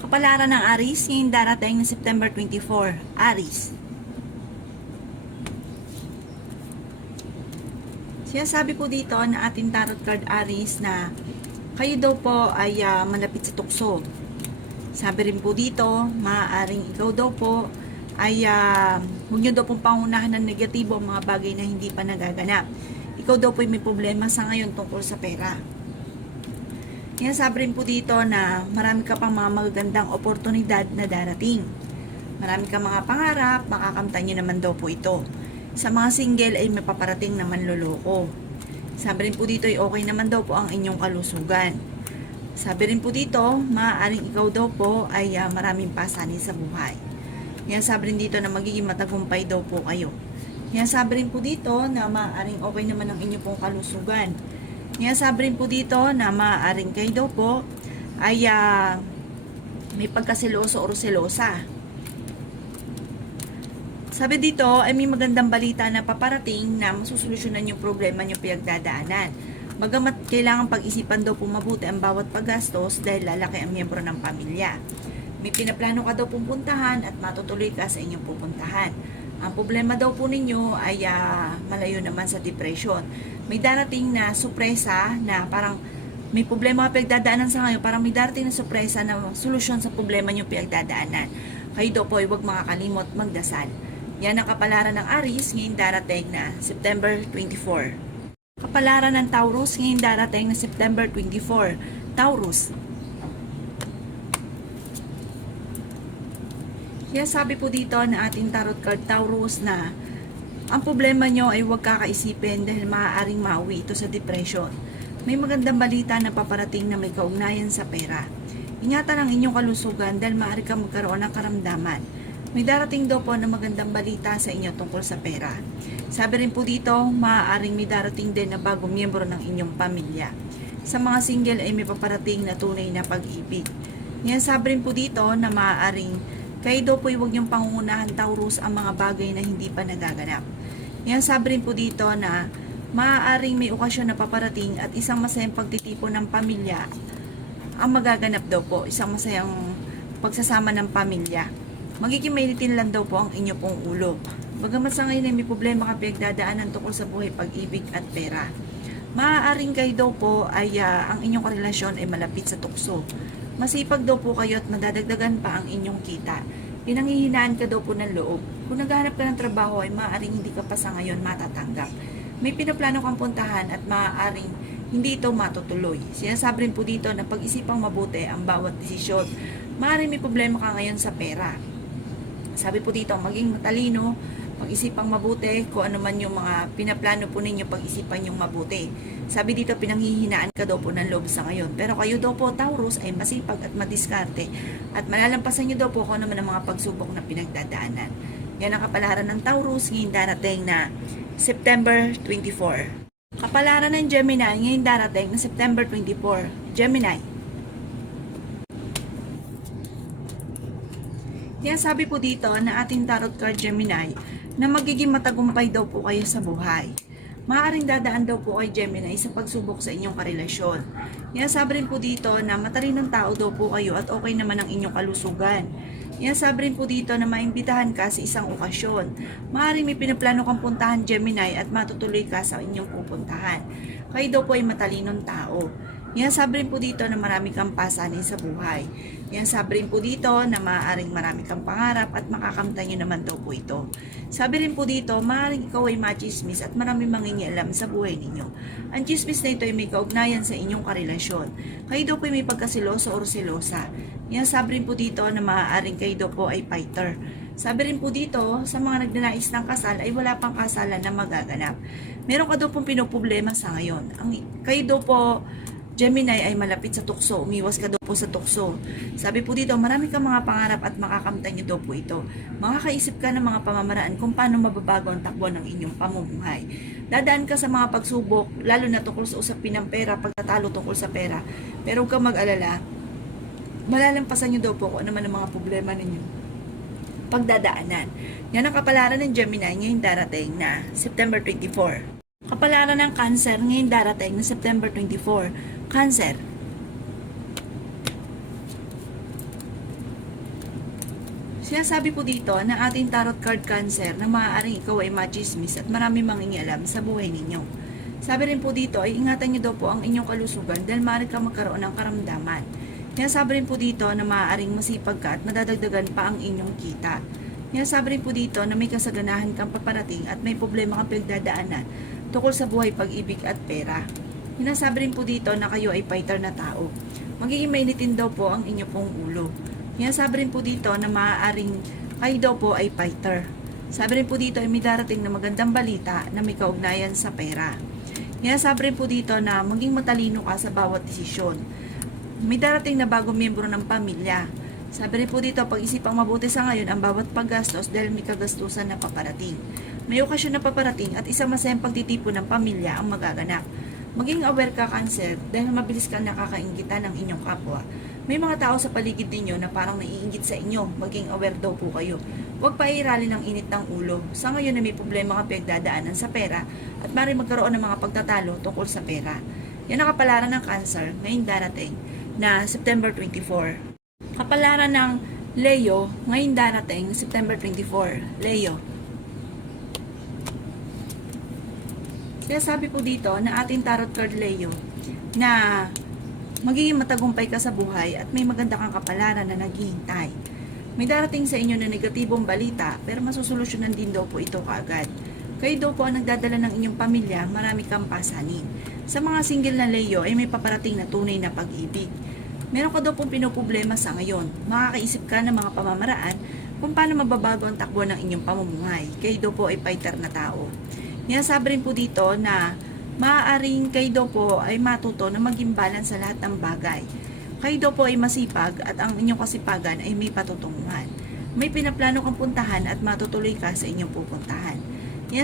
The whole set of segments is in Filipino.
Kapalaran ng Aries, ngayong darating na September 24. Aries. Sinasabi po dito na ating tarot card Aries na kayo daw po ay malapit sa tukso. Sabi rin po dito, maaaring ikaw daw po ay huwag nyo daw pong pangunahan ng negatibo ang mga bagay na hindi pa nagaganap. Ikaw daw po ay may problema sa ngayon tungkol sa pera. Sabi rin po dito na marami ka pang mga magagandang oportunidad na darating. Marami ka mga pangarap, makakamtan nyo naman daw po ito. Sa mga single ay may paparating na manloloko. Sabi rin po dito ay okay naman daw po ang inyong kalusugan. Sabi rin po dito, maaaring ikaw daw po ay maraming pasanin sa buhay. Sabi rin dito na magiging matagumpay daw po kayo. Sabi rin po dito na maaaring okay naman ang inyong pong kalusugan. Sabi rin po dito na maaaring kayo daw po ay may pagkaseloso o selosa. Sabi dito ay may magandang balita na paparating na masusolusyonan yung problema nyo pinagdadaanan. Bagamat kailangan pag-isipan daw po mabuti ang bawat paggastos dahil lalaki ang miyembro ng pamilya. May pinaplano ka daw pupuntahan at matutuloy ka sa inyong pupuntahan. Ang problema daw po ninyo ay malayo naman sa depression. May darating na sorpresa na parang may problema ka pinagdadaanan sa ngayon, parang may darating na sorpresa na solusyon sa problema nyo pinagdadaanan. Kayo daw po ay huwag makakalimot magdasal. Yan ang kapalaran ng Aries ngayong darating na September 24. Kapalaran ng Taurus ngayong darating na September 24. Taurus. Kaya sabi po dito na ating tarot card Taurus na ang problema nyo ay huwag kakaisipin dahil maaaring mauwi ito sa depression. May magandang balita na paparating na may kaugnayan sa pera. Ingatan ang inyong kalusugan dahil maaari kang magkaroon ng karamdaman. May darating daw po na magandang balita sa inyo tungkol sa pera. Sabi rin po dito, maaaring may darating din na bagong miyembro ng inyong pamilya. Sa mga single ay may paparating na tunay na pag-ibig. Sabi rin po dito na maaaring kayo daw po ay huwag niyong pangungunahan Taurus ang mga bagay na hindi pa nagaganap. Sabi rin po dito na maaaring may okasyon na paparating at isang masayang pagtitipon ng pamilya ang magaganap daw po. Isang masayang pagsasama ng pamilya. Magiging mainitin lang daw po ang inyo pong ulo. Bagamat sa ngayon ay may problema ka pinagdadaanan tungkol sa buhay, pag-ibig at pera. Maaaring kayo daw po ay ang inyong karelasyon ay malapit sa tukso. Masipag daw po kayo at madadagdagan pa ang inyong kita. Pinanghihinaan ka daw po ng loob. Kung naghahanap ka ng trabaho ay maaaring hindi ka pa sa ngayon matatanggap. May pinaplano kang puntahan at maaaring hindi ito matutuloy. Sinasabi rin po dito na pag-isipang mabuti ang bawat desisyon. Maaaring may problema ka ngayon sa pera. Sabi po dito, maging matalino, pag-isipang mabuti, kung ano man yung mga pinaplano po ninyo, pag-isipan yung mabuti. Sabi dito, pinanghihinaan ka daw po ng loob sa ngayon. Pero kayo daw po, Taurus, ay masipag at madiskarte. At malalampasan nyo daw po kung ano man ang mga pagsubok na pinagdadaanan. Yan ang kapalaran ng Taurus ngayon darating na September 24. Kapalaran ng Gemini ngayon darating na September 24. Gemini. Sabi po dito na ating tarot card Gemini na magiging matagumpay daw po kayo sa buhay. Maaaring dadaan daw po kay Gemini sa pagsubok sa inyong karelasyon. Sabi rin po dito na matalinong tao daw po kayo at okay naman ang inyong kalusugan. Sabi rin po dito na maimbitahan ka sa isang okasyon. Maaaring may pinaplano kang puntahan Gemini at matutuloy ka sa inyong pupuntahan. Kayo daw po ay matalinong tao. Sabi rin po dito na marami kang pasanin sa buhay. Sabi rin po dito na maaaring marami kang pangarap at makakamtan nyo naman daw po ito. Sabi rin po dito, maaaring ikaw ay machismis at marami mangingialam sa buhay ninyo. Ang chismis na ito ay may kaugnayan sa inyong karelasyon. Kayo daw po ay may pagkasiloso o selosa. Sabi rin po dito na maaaring kayo daw po ay fighter. Sabi rin po dito, sa mga nagnanais ng kasal ay wala pang kasalan na magaganap. Meron ka daw pong pinoproblema sa ngayon. Kayo daw po Gemini ay malapit sa tukso, umiwas ka daw po sa tukso. Sabi po dito, marami kang mga pangarap at makakamtan nyo daw po ito. Makakaisip ka ng mga pamamaraan kung paano mababago ang takbo ng inyong pamumuhay. Dadaan ka sa mga pagsubok, lalo na tungkol sa usapin ng pera, pagtatalo tungkol sa pera. Pero huwag kang mag-alala, malalampasan nyo daw po kung ano man ang mga problema ninyo. Pagdadaanan. Yan ang kapalaran ng Gemini ngayong darating na September 24. Kapalaran ng Cancer ngayong darating na September 24. Cancer. Sinasabi po dito na ating tarot card Cancer na maaaring ikaw ay machismis at marami mangingialam sa buhay ninyo. Sabi rin po dito ay ingatan niyo daw po ang inyong kalusugan dahil maaari ka magkaroon ng karamdaman. Sabi rin po dito na maaaring masipag ka at madadagdagan pa ang inyong kita. Sabi rin po dito na may kasaganahan kang paparating at may problema kang pinagdadaanan tungkol sa buhay, pag-ibig at pera. Sabi rin po dito na kayo ay fighter na tao. Magiging mainitin daw po ang inyo pong ulo. Sabi rin po dito na maaaring kayo daw po ay fighter. Sabi rin po dito ay may darating na magandang balita na may kaugnayan sa pera. Sabi rin po dito na maging matalino ka sa bawat desisyon. May darating na bagong miyembro ng pamilya. Sabi rin po dito, pag-isipang mabuti sa ngayon ang bawat paggastos dahil may kagastusan na paparating. May okasyon na paparating at isang masayang pagtitipon ng pamilya ang magaganap. Maging aware ka, Cancer, dahil mabilis kang nakakainggitan ng inyong kapwa. May mga tao sa paligid ninyo na parang naiinggit sa inyo. Maging aware daw po kayo. Huwag pairalin ng init ng ulo. Sa ngayon na may problema kang pinagdadaanan sa pera at maaaring magkaroon ng mga pagtatalo tungkol sa pera. Yan ang kapalaran ng Cancer ngayong darating na September 24. Kapalaran ng Leo ngayong darating September 24. Leo. Kaya sabi po dito na ating tarot card Leo na magiging matagumpay ka sa buhay at may maganda kang kapalaran na naghihintay. May darating sa inyo na negatibong balita pero masusolusyonan din daw po ito kaagad. Kayo daw po ang nagdadala ng inyong pamilya, marami kang pasanin. Sa mga single na Leo ay may paparating na tunay na pag-ibig. Meron ka daw pong pinoproblema sa ngayon. Makakaisip ka ng mga pamamaraan kung paano mababago ang takbo ng inyong pamumuhay. Kayo daw po ay fighter na tao. Sabi rin po dito na maaaring kayo daw po ay matuto na maging balance sa lahat ng bagay. Kayo daw po ay masipag at ang inyong kasipagan ay may patutunguhan. May pinaplano kang puntahan at matutuloy ka sa inyong pupuntahan.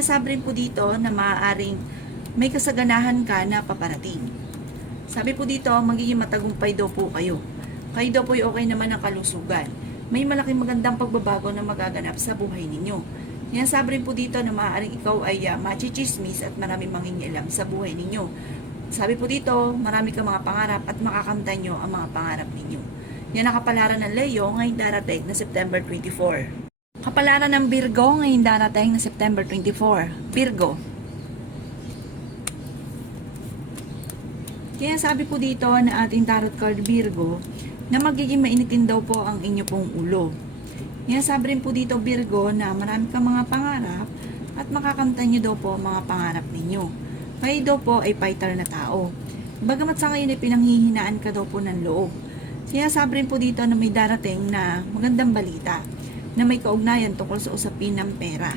Sabi rin po dito na maaaring may kasaganahan ka na paparating. Sabi po dito, magiging matagumpay daw po kayo. Kayo daw po ay okay naman ang kalusugan. May malaking magandang pagbabago na magaganap sa buhay ninyo. Sabi rin po dito na maaaring ikaw ay machismis at maraming mangingialam sa buhay ninyo. Sabi po dito, marami kang mga pangarap at makakamtan nyo ang mga pangarap ninyo. Yan ang kapalaran ng Leo ngayong darating na September 24. Kapalaran ng Virgo ngayong darating na September 24. Virgo. Kaya sabi po dito na ating tarot card Virgo na magiging mainitin daw po ang inyo pong ulo. Sabi rin po dito Virgo na marami kang mga pangarap at makakamtan nyo daw po ang mga pangarap ninyo. Kayo daw po ay fighter na tao. Bagamat sa ngayon ay pinanghihinaan ka daw po ng loob. Sabi rin po dito na may darating na magandang balita na may kaugnayan tungkol sa usapin ng pera.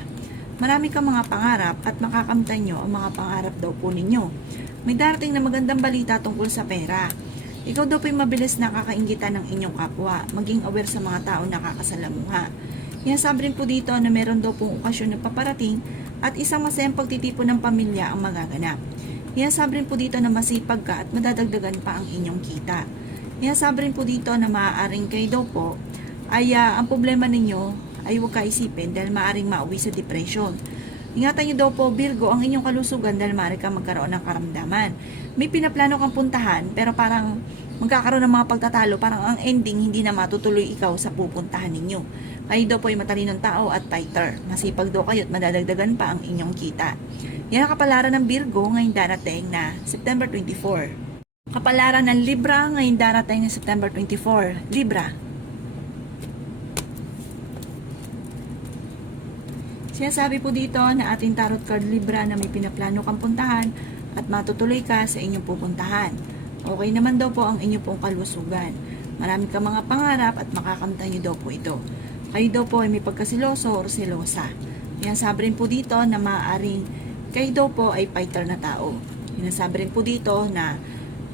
Marami kang mga pangarap at makakamtan nyo ang mga pangarap daw po ninyo. May darating na magandang balita tungkol sa pera. Ikaw daw po'y mabilis nakakainggitan ng inyong kapwa. Maging aware sa mga tao na nakakasalamuha. Sabi rin po dito na meron daw pong okasyon na paparating at isang masayang pagtitipon ng pamilya ang magaganap. Sabi rin po dito na masipag ka at madadagdagan pa ang inyong kita. Sabi rin po dito na maaaring kayo daw po ay ang problema ninyo ay huwag kaisipin dahil maaaring mauwi sa depression. Ingatan nyo daw po Virgo ang inyong kalusugan dahil maaari kang magkaroon ng karamdaman. May pinaplano kang puntahan pero parang magkakaroon ng mga pagtatalo, parang ang ending hindi na matutuloy ikaw sa pupuntahan ninyo. Kayo daw po ay matalinong tao at fighter. Masipag daw kayo at madadagdagan pa ang inyong kita. Yan ang kapalaran ng Virgo ngayong darating na September 24. Kapalaran ng Libra ngayong darating na September 24. Libra. Sinasabi po dito na ating tarot card Libra na may pinaplano kang puntahan at matutuloy ka sa inyong pupuntahan. Okay naman daw po ang inyong pong kalusugan. Marami kang mga pangarap at makakamtan nyo daw po ito. Kayo daw po ay may pagkasiloso o selosa. Sabi rin po dito na maaaring kayo daw po ay fighter na tao. Sabi rin po dito na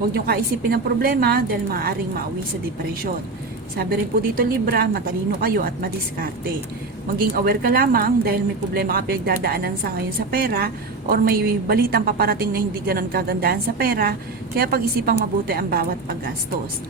huwag nyo kaisipin ng problema dahil maaaring mauwi sa depression. Sabi rin po dito Libra, matalino kayo at madiskarte. Maging aware ka lamang dahil may problema ka pinagdadaanan sa ngayon sa pera or may balitang paparating na hindi ganon kagandahan sa pera, kaya pag-isipang mabuti ang bawat paggastos.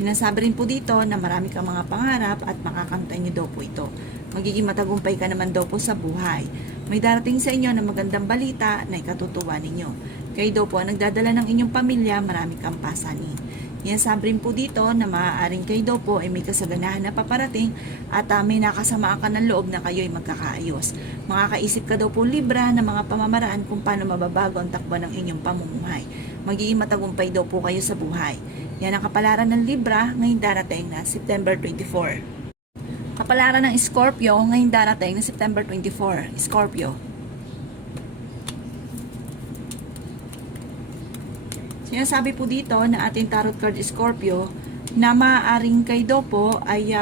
Sinasabi rin po dito na marami kang mga pangarap at makakamtan nyo daw po ito. Magiging matagumpay ka naman daw po sa buhay. May darating sa inyo na magandang balita na ikatutuwa ninyo. Kayo daw po ang nagdadala ng inyong pamilya, marami kang pasanin. Yan sabi rin po dito na maaaring kayo daw po ay may kasaganahan na paparating at may nakasamaan ka ng loob na kayo ay magkakaayos. Makakaisip ka daw po Libra ng mga pamamaraan kung paano mababago ang takbo ng inyong pamumuhay. Magiging matagumpay daw po kayo sa buhay. Yan ang kapalaran ng Libra ngayong darating na September 24. Kapalaran ng Scorpio ngayong darating na September 24. Scorpio. Sinasabi po dito na ating tarot card Scorpio na maaaring kayo daw po ay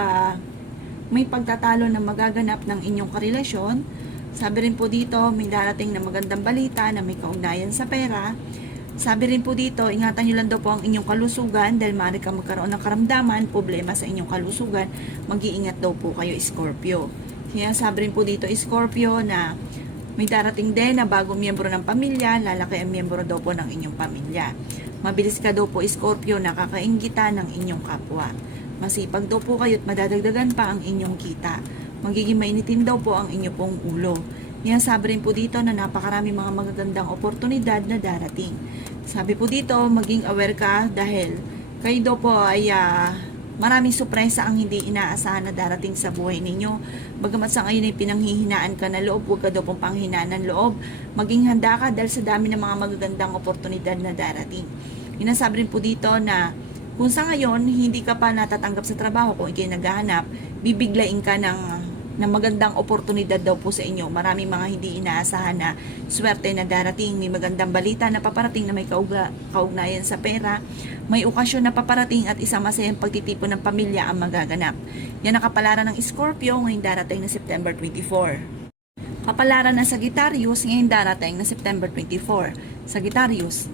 may pagtatalo na magaganap ng inyong karelasyon. Sabi rin po dito may darating na magandang balita na may kaugnayan sa pera. Sabi rin po dito, ingatan nyo lang daw po ang inyong kalusugan dahil maaari ka magkaroon ng karamdaman, problema sa inyong kalusugan. Mag-iingat daw po kayo Scorpio. Kaya sabi rin po dito Scorpio na may darating din na bagong miyembro ng pamilya, lalaki ang miyembro daw po ng inyong pamilya. Mabilis ka daw po Scorpio, nakakainggitan ng inyong kapwa. Masipag daw po kayo at madadagdagan pa ang inyong kita. Magiging mainitin daw po ang inyong pong ulo. Yan sabi rin po dito na napakarami mga magagandang oportunidad na darating. Sabi po dito, maging aware ka dahil kayo daw po ay maraming sorpresa ang hindi inaasahan na darating sa buhay ninyo. Bagamat sa ngayon ay pinanghihinaan ka na loob, huwag ka daw pong panghinaan ng loob. Maging handa ka dahil sa dami ng mga magagandang oportunidad na darating. Inasabi rin po dito na kung sa ngayon hindi ka pa natatanggap sa trabaho, kung ikay naghahanap, bibiglain ka ng magandang oportunidad daw po sa inyo. Maraming mga hindi inaasahan na swerte na darating. May magandang balita na paparating na may kaugnayan sa pera. May okasyon na paparating at isang masayang pagtitipon ng pamilya ang magaganap. Yan ang kapalaran ng Scorpio ngayong darating na September 24. Kapalaran ng Sagittarius ngayong darating na September 24. Sagittarius.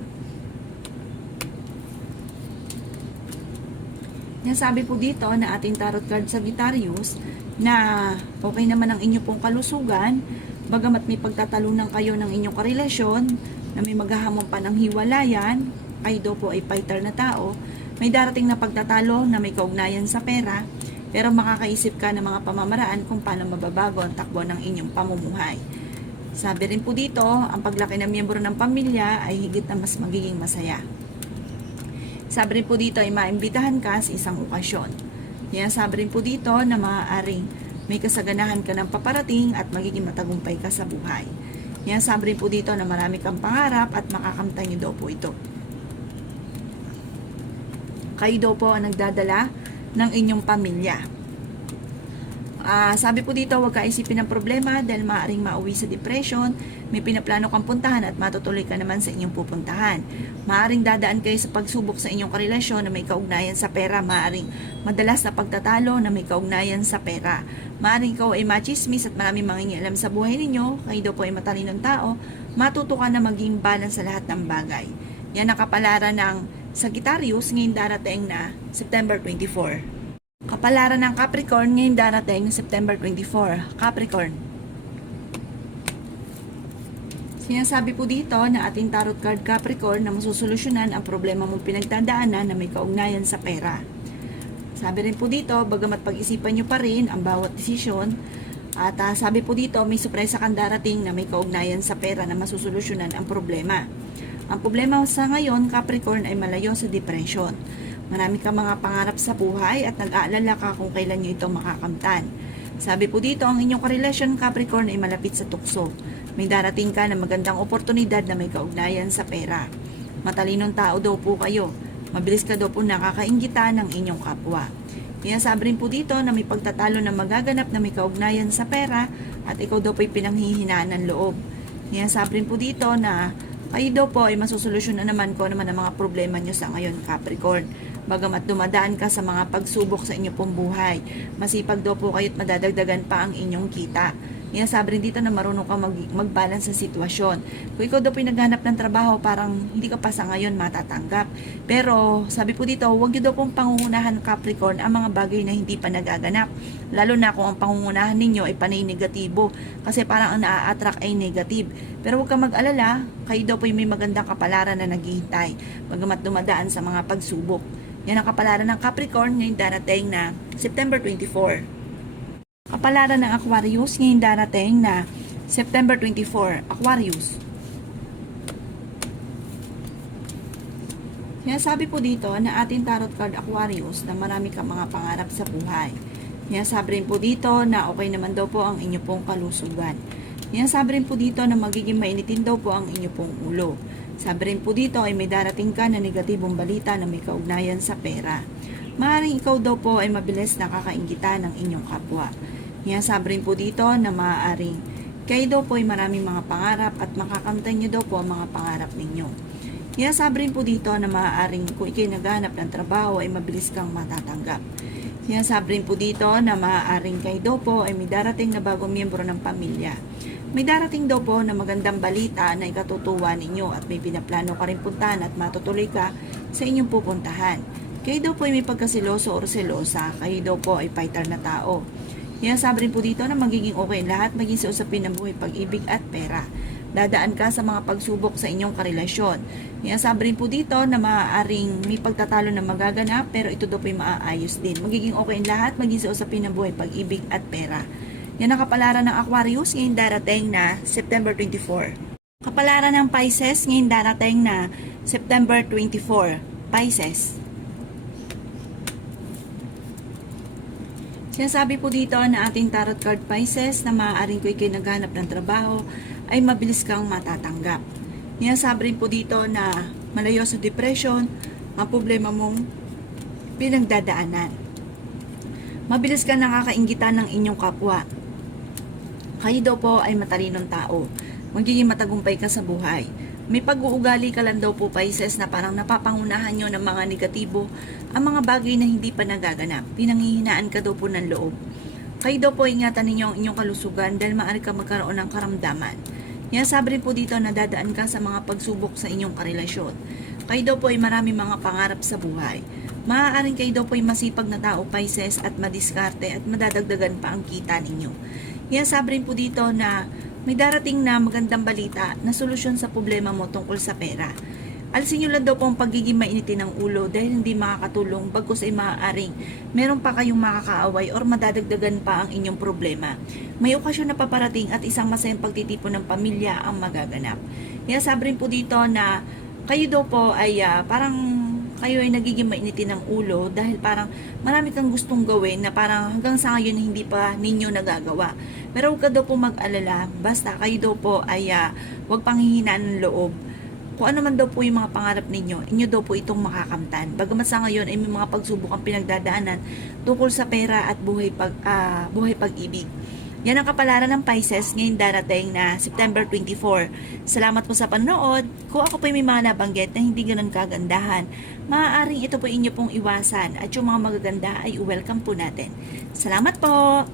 Yan sabi po dito na ating tarot card Sagittarius na okay naman ang inyo pong kalusugan, bagamat may pagtatalunan kayo ng inyong karelasyon, na may maghahamon pa ng hiwalayan, kayo daw po ay fighter na tao, may darating na pagtatalo na may kaugnayan sa pera, pero makakaisip ka ng mga pamamaraan kung paano mababago ang takbo ng inyong pamumuhay. Sabi rin po dito, ang paglaki ng miyembro ng pamilya ay higit na mas magiging masaya. Sabi rin po dito ay maimbitahan ka sa isang okasyon. Kaya sabi rin po dito na maaaring may kasaganahan ka ng paparating at magiging matagumpay ka sa buhay. Kaya sabi rin po dito na marami kang pangarap at makakamtan nyo daw po ito. Kayo daw po ang nagdadala ng inyong pamilya. Sabi po dito, huwag ka isipin ng problema dahil maaaring mauwi sa depression, may pinaplano kang puntahan at matutuloy ka naman sa inyong pupuntahan. Maaaring dadaan kayo sa pagsubok sa inyong karelasyon na may kaugnayan sa pera, maaaring madalas na pagtatalo na may kaugnayan sa pera. Maaaring ikaw ay machismis at maraming mangingialam sa buhay ninyo, kayo daw po ay matalinong tao, matuto ka na maging balance sa lahat ng bagay. Yan ang kapalaran ng Sagittarius ngayong darating na September 24. Kapalaran ng Capricorn ngayong darating September 24. Capricorn. Sinasabi po dito na ating tarot card Capricorn na masusolusyonan ang problema mong pinagdadaanan na may kaugnayan sa pera. Sabi rin po dito, bagamat pag-isipan nyo pa rin ang bawat desisyon, at sabi po dito, may sorpresa kang darating na may kaugnayan sa pera na masusolusyonan ang problema. Ang problema sa ngayon, Capricorn, ay malayo sa depression. Marami kang mga pangarap sa buhay at nag-aalala ka kung kailan nyo ito makakamtan. Sabi po dito, ang inyong karelasyon Capricorn ay malapit sa tukso. May darating ka na magandang oportunidad na may kaugnayan sa pera. Matalinong tao daw po kayo. Mabilis ka daw po nakakainggitan ng inyong kapwa. Kaya sabi rin po dito na may pagtatalo na magaganap na may kaugnayan sa pera at ikaw daw po ay pinanghihinaan ng loob. Kaya sabi rin po dito na kayo daw po ay masusolusyon na naman ko naman ang mga problema nyo sa ngayon Capricorn. Bagamat dumadaan ka sa mga pagsubok sa inyong pong buhay, masipag daw po kayo at madadagdagan pa ang inyong kita. Yan sabi rin dito na marunong ka mag-balance sa sitwasyon. Kung ikaw daw po naghanap ng trabaho, parang hindi ka pa sa ngayon matatanggap. Pero sabi po dito, huwag nyo daw pong pangungunahan Capricorn ang mga bagay na hindi pa nagaganap. Lalo na kung ang pangungunahan ninyo ay panay negatibo. Kasi parang ang naa-attract ay negative. Pero huwag ka mag-alala, kayo daw po may magandang kapalaran na naghihintay. Bagamat dumadaan sa mga pagsubok. Yan ang kapalaran ng Capricorn ngayong darating na September 24. Kapalaran ng Aquarius ngayong darating na September 24. Aquarius. Yan sabi po dito na ating tarot card Aquarius na marami kang mga pangarap sa buhay. Yan sabi rin po dito na okay naman daw po ang inyo pong kalusugan. Yan sabi rin po dito na magiging mainitin daw po ang inyo pong ulo. Sabi rin po dito ay may darating ka na negatibong balita na may kaugnayan sa pera. Maaaring ikaw daw po ay mabilis nakakainggitan ng inyong kapwa. Yan sabi rin po dito na maaaring kayo daw po ay maraming mga pangarap at makakamtan nyo daw po ang mga pangarap ninyo. Yan sabi rin po dito na maaaring kung ikay naghanap ng trabaho ay mabilis kang matatanggap. Yan sabi rin po dito na maaaring kayo daw po ay may darating na bagong miyembro ng pamilya. May darating daw po na magandang balita na ikatutuwa ninyo at may pinaplano ka rin puntahan at matutuloy ka sa inyong pupuntahan. Kayo daw po ay may pagkasiloso o selosa, kayo daw po ay fighter na tao. Yan sabi rin po dito na magiging okay lahat maging sa usapin ng buhay, pag-ibig at pera. Dadaan ka sa mga pagsubok sa inyong karelasyon. Yan sabi rin po dito na maaaring may pagtatalo na magaganap pero ito daw po ay maaayos din. Magiging okay lahat maging sa usapin ng buhay, pag-ibig at pera. Yan ang kapalaran ng Aquarius ngayon darating na September 24. Kapalaran ng Pisces ngayon darating na September 24. Pisces. Sinasabi po dito na ating tarot card Pisces na maaaring ko ikay naghanap ng trabaho ay mabilis kang matatanggap. Sinasabi rin po dito na malayo sa depression ang problema mong pinagdadaanan. Mabilis kang nakakainggitan ng inyong kapwa. Kayo daw po ay matalinong tao. Magiging matagumpay ka sa buhay. May pag-uugali ka lang daw po Pisces na parang napapangunahan nyo ng mga negatibo ang mga bagay na hindi pa nagaganap. Pinanghihinaan ka daw po ng loob. Kayo daw po ingatan ninyo ang inyong kalusugan dahil maaari ka magkaroon ng karamdaman. Yan sabi rin po dito na dadaan ka sa mga pagsubok sa inyong karelasyon. Kayo daw po ay marami mga pangarap sa buhay. Maaaring kayo daw po ay masipag na tao Pisces at madiskarte at madadagdagan pa ang kita ninyo. Yan sabi rin po dito na may darating na magandang balita na solusyon sa problema mo tungkol sa pera. Alisin nyo lang daw po ang pagiging mainitin ng ulo dahil hindi makakatulong bagkus ay maaaring meron pa kayong makakaaway or madadagdagan pa ang inyong problema. May okasyon na paparating at isang masayang pagtitipon ng pamilya ang magaganap. Kaya sabi rin po dito na kayo daw po ay parang kayo ay nagiging mainitin ng ulo dahil parang marami kang gustong gawin na parang hanggang sa ngayon hindi pa ninyo nagagawa. Pero huwag ka daw po mag-alala, basta kayo daw po ay huwag panghihinaan ng loob. Kung ano man daw po yung mga pangarap ninyo, inyo daw po itong makakamtan. Bagamat sa ngayon ay may mga pagsubok ang pinagdadaanan tungkol sa pera at buhay pag-ibig. Yan ang kapalaran ng Pisces ngayon darating na September 24. Salamat po sa panonood. Kung ako po may mga nabanggit na hindi ganun kagandahan, maaaring ito po inyo pong iwasan at yung mga magaganda ay welcome po natin. Salamat po!